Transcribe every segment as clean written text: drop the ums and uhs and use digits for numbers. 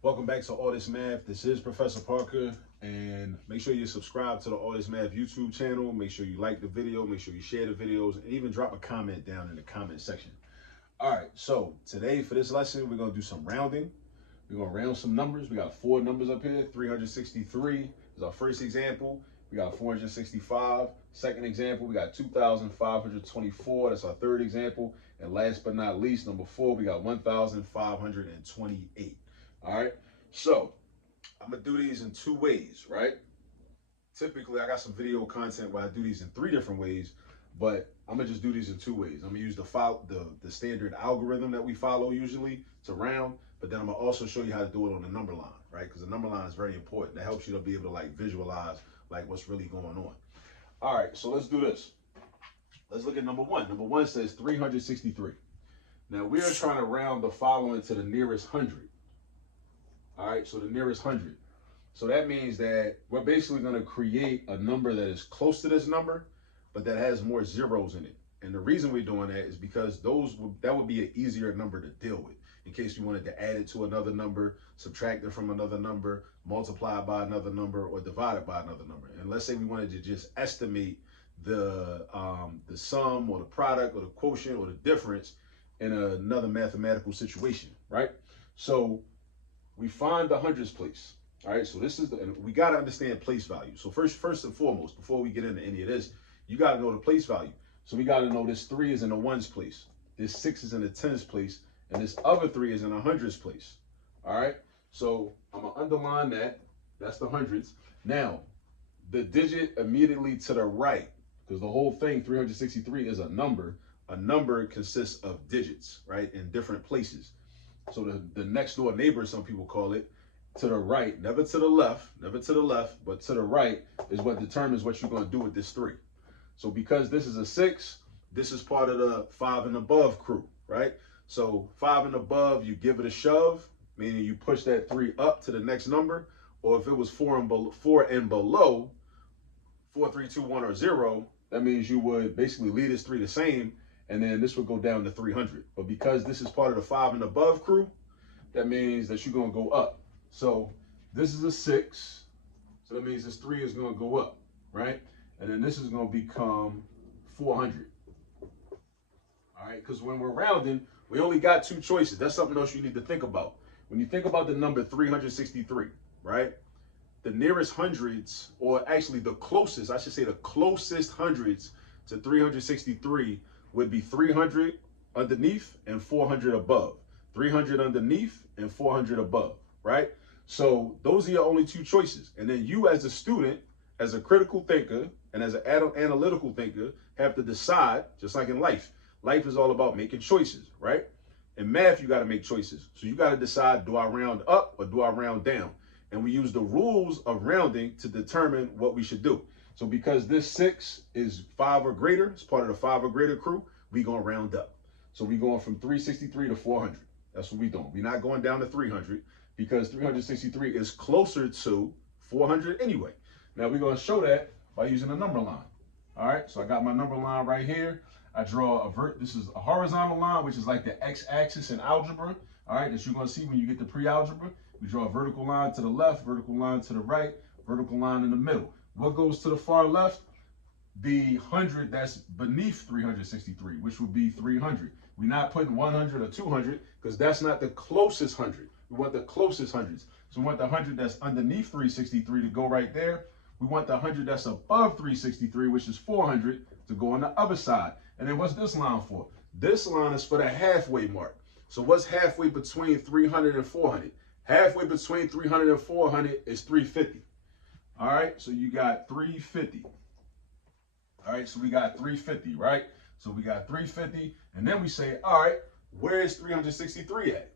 Welcome back to All This Math. This is Professor Parker, and make sure you subscribe to the All This Math YouTube channel. Make sure you like the video, make sure you share the videos, and even drop a comment down in the comment section. All right, so today for this lesson, we're going to do some rounding. We're going to round some numbers. We got four numbers up here. 363 is our first example. We got 465. Second example, we got 2,524. That's our third example. And last but not least, number four, we got 1,528. All right, so I'm gonna do these in two ways, right? Typically, I got some video content where I do these in three different ways, but I'm gonna just do these in two ways. I'm gonna use the standard algorithm that we follow usually to round, but then I'm gonna also show you how to do it on the number line, right? Because the number line is very important. That helps you to be able to like visualize like what's really going on. All right, so let's do this. Let's look at number one. Number one says 363. Now we are trying to round the following to the nearest hundred. All right, so the nearest hundred. So that means that we're basically going to create a number that is close to this number, but that has more zeros in it. And the reason we're doing that is because that would be an easier number to deal with in case we wanted to add it to another number, subtract it from another number, multiply it by another number, or divide it by another number. And let's say we wanted to just estimate the sum or the product or the quotient or the difference in another mathematical situation, right? So we find the hundreds place. All right, so this is and we got to understand place value. So first and foremost, before we get into any of this, you got to know the place value. So we got to know this 3 is in the ones place, this 6 is in the tens place, and this other 3 is in the hundreds place. All right, so I'm gonna underline that. That's the hundreds. Now, the digit immediately to the right, because the whole thing 363 is a number. A number consists of digits, right, in different places. So the next door neighbor, some people call it, to the right, never to the left, but to the right is what determines what you're going to do with this 3. So because this is a 6, this is part of the 5 and above crew, right? So 5 and above, you give it a shove, meaning you push that 3 up to the next number. Or if it was 4 and below, 4, 3, 2, 1, or 0, that means you would basically leave this 3 the same, and then this would go down to 300. But because this is part of the 5 and above crew, that means that you're going to go up. So this is a 6, so that means this 3 is going to go up, right? And then this is going to become 400. All right, because when we're rounding, we only got two choices. That's something else you need to think about. When you think about the number 363, right? The nearest hundreds, or actually the closest, I should say the closest hundreds to 363 would be 300 underneath and 400 above. 300 underneath and 400 above, right? So those are your only two choices. And then you as a student, as a critical thinker, and as an analytical thinker, have to decide, just like in life. Life is all about making choices, right? In math, you got to make choices. So you got to decide, do I round up or do I round down? And we use the rules of rounding to determine what we should do. So because this 6 is 5 or greater, it's part of the 5 or greater crew, we going to round up. So we going from 363 to 400. That's what we doing. We're not going down to 300 because 363 is closer to 400 anyway. Now we're going to show that by using a number line. All right, so I got my number line right here. I draw this is a horizontal line, which is like the x-axis in algebra. All right, that you're going to see when you get to pre-algebra. We draw a vertical line to the left, vertical line to the right, vertical line in the middle. What goes to the far left? The 100 that's beneath 363, which would be 300. We're not putting 100 or 200 because that's not the closest 100. We want the closest hundreds. So we want the 100 that's underneath 363 to go right there. We want the 100 that's above 363, which is 400, to go on the other side. And then what's this line for? This line is for the halfway mark. So what's halfway between 300 and 400? Halfway between 300 and 400 is 350. All right, so you got 350. All right, so we got 350, right? So we got 350, and then we say, all right, where is 363 at?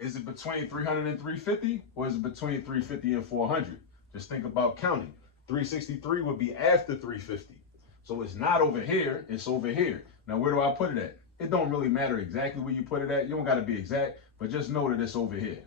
Is it between 300 and 350, or is it between 350 and 400? Just think about counting. 363 would be after 350. So it's not over here, it's over here. Now, where do I put it at? It don't really matter exactly where you put it at. You don't got to be exact, but just know that it's over here.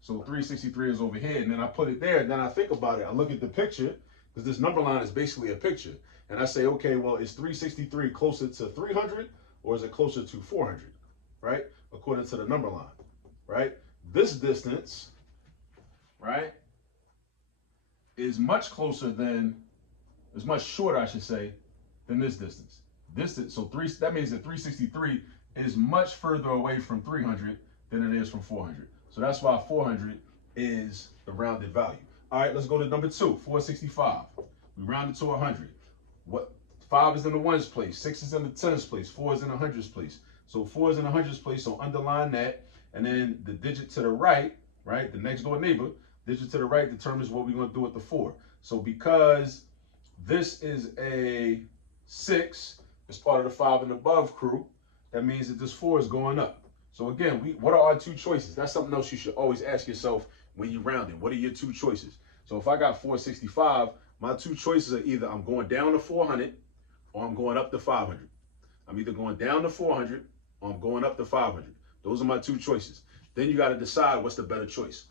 So 363 is over here, and then I put it there, and then I think about it. I look at the picture, because this number line is basically a picture. And I say, okay, well, is 363 closer to 300, or is it closer to 400, right? According to the number line, right? This distance right, is much closer than, is much shorter, I should say, than this distance. That means that 363 is much further away from 300 than it is from 400. So that's why 400 is the rounded value. All right, let's go to number 2, 465. We round it to 100. What? 5 is in the ones place, 6 is in the tens place, 4 is in the hundreds place. So 4 is in the hundreds place, so underline that. And then the digit to the right, the next door neighbor, digit to the right determines what we're going to do with the 4. So because this is a 6, it's part of the 5 and above crew, that means that this 4 is going up. So again, what are our two choices? That's something else you should always ask yourself when you're rounding. What are your two choices? So if I got 465, my two choices are either I'm going down to 400 or I'm going up to 500. I'm either going down to 400 or I'm going up to 500. Those are my two choices. Then you got to decide what's the better choice.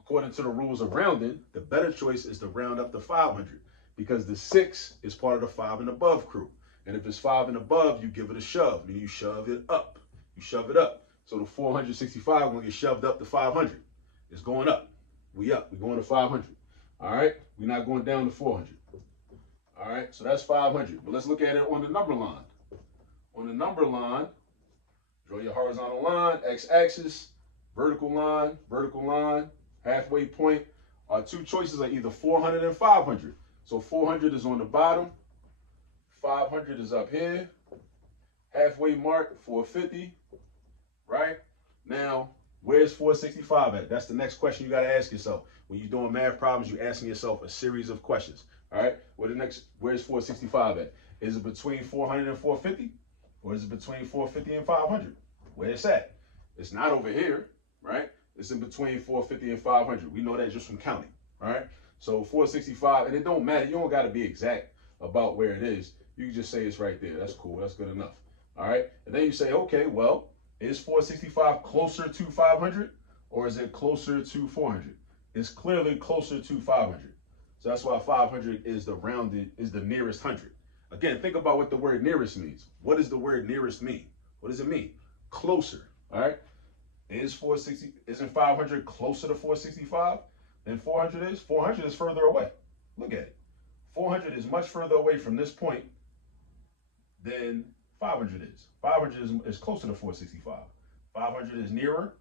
According to the rules of rounding, the better choice is to round up to 500 because the 6 is part of the 5 and above crew. And if it's 5 and above, you give it a shove, meaning you shove it up. You shove it up. So the 465 will get shoved up to 500. It's going up. We up. We're going to 500. All right? We're not going down to 400. All right? So that's 500. But let's look at it on the number line. On the number line, draw your horizontal line, x-axis, vertical line, halfway point. Our two choices are either 400 and 500. So 400 is on the bottom. 500 is up here. Halfway mark, 450. Right? Now, where's 465 at? That's the next question you got to ask yourself. When you're doing math problems, you're asking yourself a series of questions. All right? Where's 465 at? Is it between 400 and 450? Or is it between 450 and 500? Where it's at? It's not over here, right? It's in between 450 and 500. We know that just from counting, all right? So 465, and it don't matter. You don't got to be exact about where it is. You can just say it's right there. That's cool. That's good enough, all right? And then you say, okay, well, is 465 closer to 500 or is it closer to 400? It's clearly closer to 500. So that's why 500 is the nearest 100. Again, think about what the word nearest means. What does the word nearest mean? What does it mean? Closer, all right? Isn't 500 closer to 465 than 400 is? 400 is further away. Look at it. 400 is much further away from this point than 500 is. 500 is closer to 465. 500 is nearer.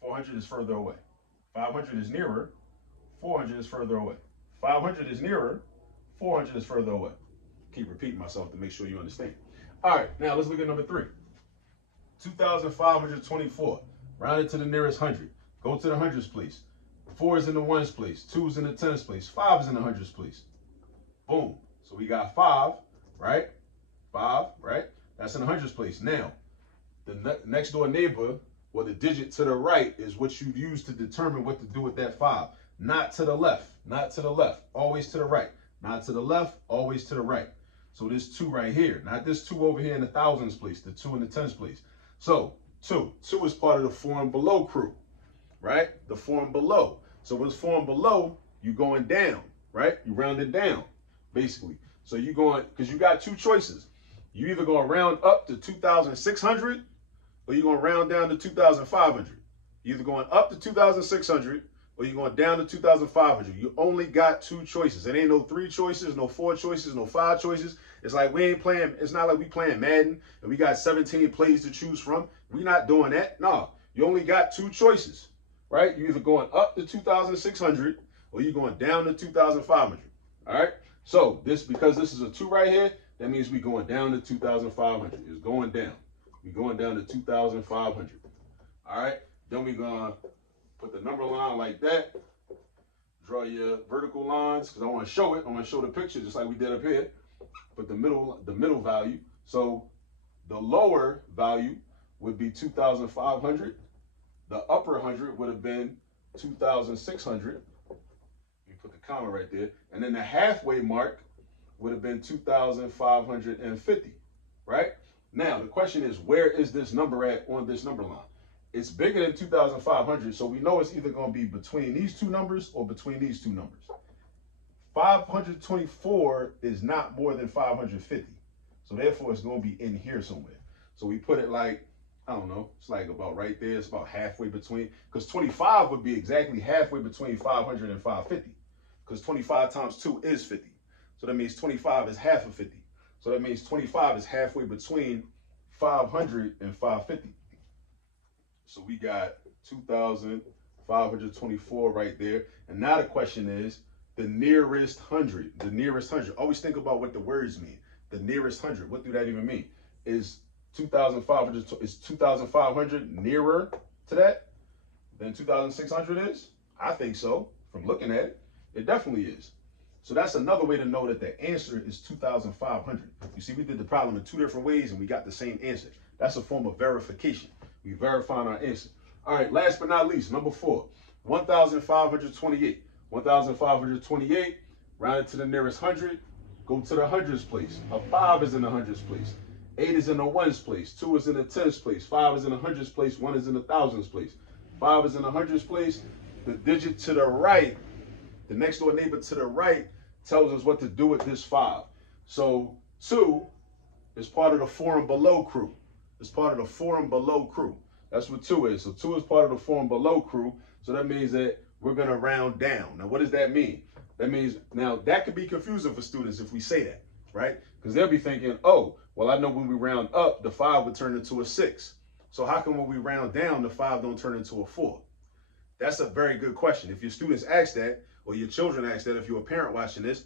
400 is further away. 500 is nearer. 400 is further away. 500 is nearer. 400 is further away. Keep repeating myself to make sure you understand. All right, now let's look at number 3. 2,524. Round it to the nearest 100. Go to the hundreds place. 4 is in the ones place. 2 is in the tens place. 5 is in the hundreds place. Boom. So we got 5, right? 5, right? That's in the hundreds place. Now, the next door neighbor, or the digit to the right, is what you use to determine what to do with that 5. Not to the left. Not to the left. Always to the right. Not to the left. Always to the right. So this 2 right here. Not this 2 over here in the thousands place. The 2 in the tens place. So 2 is part of the form below crew, right? The form below. So what's form below, you going down, right? You round it down, basically. So you going, because you got two choices. You either going to round up to 2,600 or you're going to round down to 2,500. You're either going up to 2,600 or you're going down to 2,500. You only got two choices. It ain't no 3 choices, no 4 choices, no 5 choices. It's like we ain't playing, it's not like we playing Madden and we got 17 plays to choose from. We not doing that. No, you only got 2 choices, right? You're either going up to 2,600 or you're going down to 2,500, all right? So because this is a 2 right here, that means we're going down to 2,500. It's going down. We're going down to 2,500, all right? Then we're going to put the number line like that. Draw your vertical lines because I want to show it. I want to show the picture just like we did up here. Put the middle value. So the lower value would be 2,500. The upper 100 would have been 2,600. You put the comma right there. And then the halfway mark would have been 2,550, right? Now, the question is, where is this number at on this number line? It's bigger than 2,500, so we know it's either going to be between these two numbers or between these two numbers. 524 is not more than 550. So therefore, it's going to be in here somewhere. So we put it like I don't know, it's like about right there. It's about halfway between, because 25 would be exactly halfway between 500 and 550. Because 25 times 2 is 50. So that means 25 is half of 50. So that means 25 is halfway between 500 and 550. So we got 2,524 right there. And now the question is the nearest hundred. The nearest hundred. Always think about what the words mean. The nearest hundred. What do that even mean? Is 2,500 is 2,500 nearer to that than 2,600 is? I think so. From looking at it, it definitely is. So that's another way to know that the answer is 2,500. You see, we did the problem in two different ways and we got the same answer. That's a form of verification. We verifying our answer. All right, last but not least, number 4, 1,528. 1,528, round it to the nearest hundred, go to the hundreds place. A 5 is in the hundreds place. 8 is in the ones place. 2 is in the tens place. 5 is in the hundreds place. 1 is in the thousands place. 5 is in the hundreds place. The digit to the right, the next door neighbor to the right, tells us what to do with this 5. So 2 is part of the 4 and below crew. It's part of the 4 and below crew. That's what 2 is. So 2 is part of the 4 and below crew. So that means that we're going to round down. Now, what does that mean? That means, now, that could be confusing for students if we say that, right? Because they'll be thinking, oh, well, I know when we round up, the 5 would turn into a 6. So how come when we round down, the 5 don't turn into a 4? That's a very good question. If your students ask that, or your children ask that, if you're a parent watching this,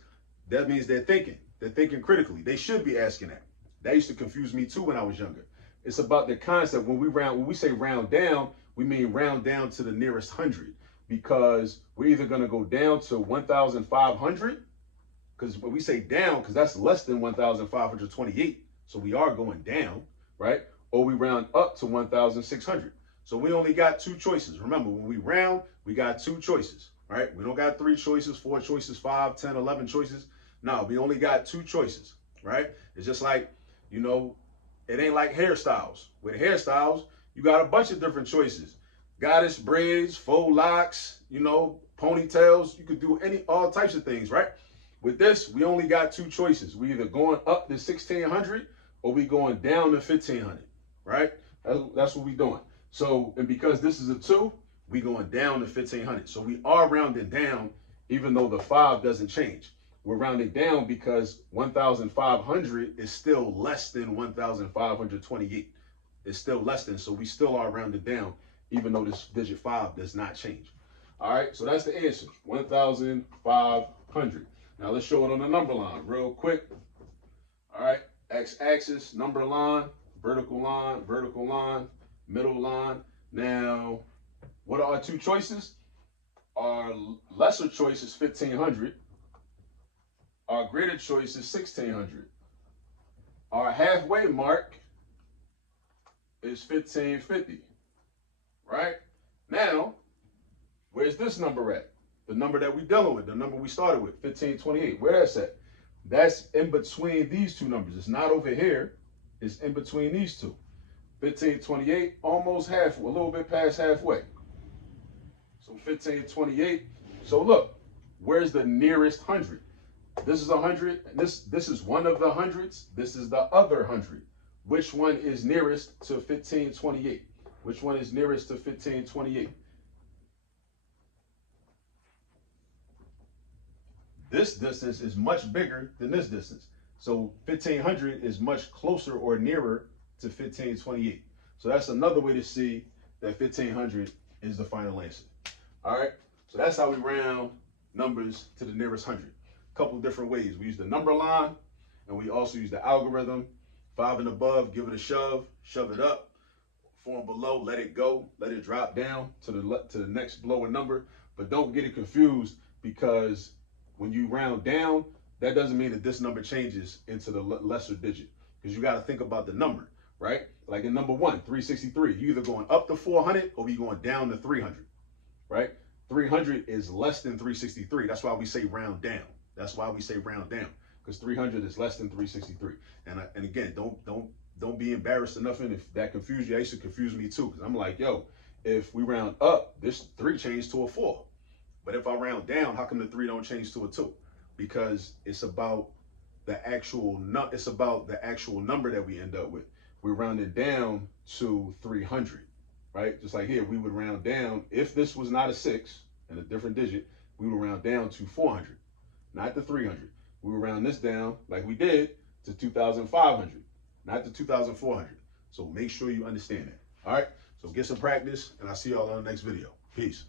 that means they're thinking. They're thinking critically. They should be asking that. That used to confuse me too when I was younger. It's about the concept. When we say round down, we mean round down to the nearest hundred, because we're either going to go down to 1,500, because when we say down, because that's less than 1,528, so we are going down, right? Or we round up to 1,600. So we only got 2 choices. Remember, when we round, we got 2 choices, right? We don't got 3 choices, 4 choices, 5, 10, 11 choices. No, we only got 2 choices, right? It's just like, you know, it ain't like hairstyles. With hairstyles, you got a bunch of different choices. Goddess braids, faux locks, you know, ponytails. You could do all types of things, right? With this, we only got 2 choices. We either going up to 1,600 or we going down to 1,500, right? That's what we doing. So, and because this is a 2, we going down to 1,500. So we are rounding down, even though the 5 doesn't change. We're rounding down because 1,500 is still less than 1,528. It's still less than, so we still are rounded down, even though this digit 5 does not change. All right, so that's the answer, 1,500. Now let's show it on the number line real quick. All right, x-axis, number line, vertical line, middle line. Now, what are our 2 choices? Our lesser choice is 1,500. Our greater choice is 1,600. Our halfway mark is 1,550, right? Now, where's this number at? The number that we're dealing with, the number we started with, 1,528. Where that's at? That's in between these 2 numbers. It's not over here. It's in between these 2. 1,528, almost halfway, a little bit past halfway. So 1,528. So look, where's the nearest hundred? This is 100. This is one of the hundreds. This is the other 100. Which one is nearest to 1,528? Which one is nearest to 1,528? This distance is much bigger than this distance. So 1,500 is much closer or nearer to 1,528. So that's another way to see that 1,500 is the final answer. All right. So that's how we round numbers to the nearest hundred. Couple different ways. We use the number line, and we also use the algorithm. 5 and above, give it a shove it up. 4 and below, let it go, let it drop down to the next lower number. But don't get it confused, because when you round down, that doesn't mean that this number changes into the lesser digit, because you got to think about the number, right? Like in number 1, 363, you either going up to 400 or you going down to 300, right? 300 is less than 363. That's why we say round down. That's why we say round down, because 300 is less than 363. And again, don't be embarrassed or nothing if that confused you. That used to confuse me too, because I'm like, yo, if we round up, this 3 changed to a 4. But if I round down, how come the 3 don't change to a 2? Because it's about the actual number that we end up with. we're rounding down to 300, right? Just like here, we would round down, if this was not a 6 and a different digit, we would round down to 400, not to 300. We would round this down, like we did, to 2,500, not to 2,400. So make sure you understand that. All right? So get some practice, and I'll see y'all on the next video. Peace.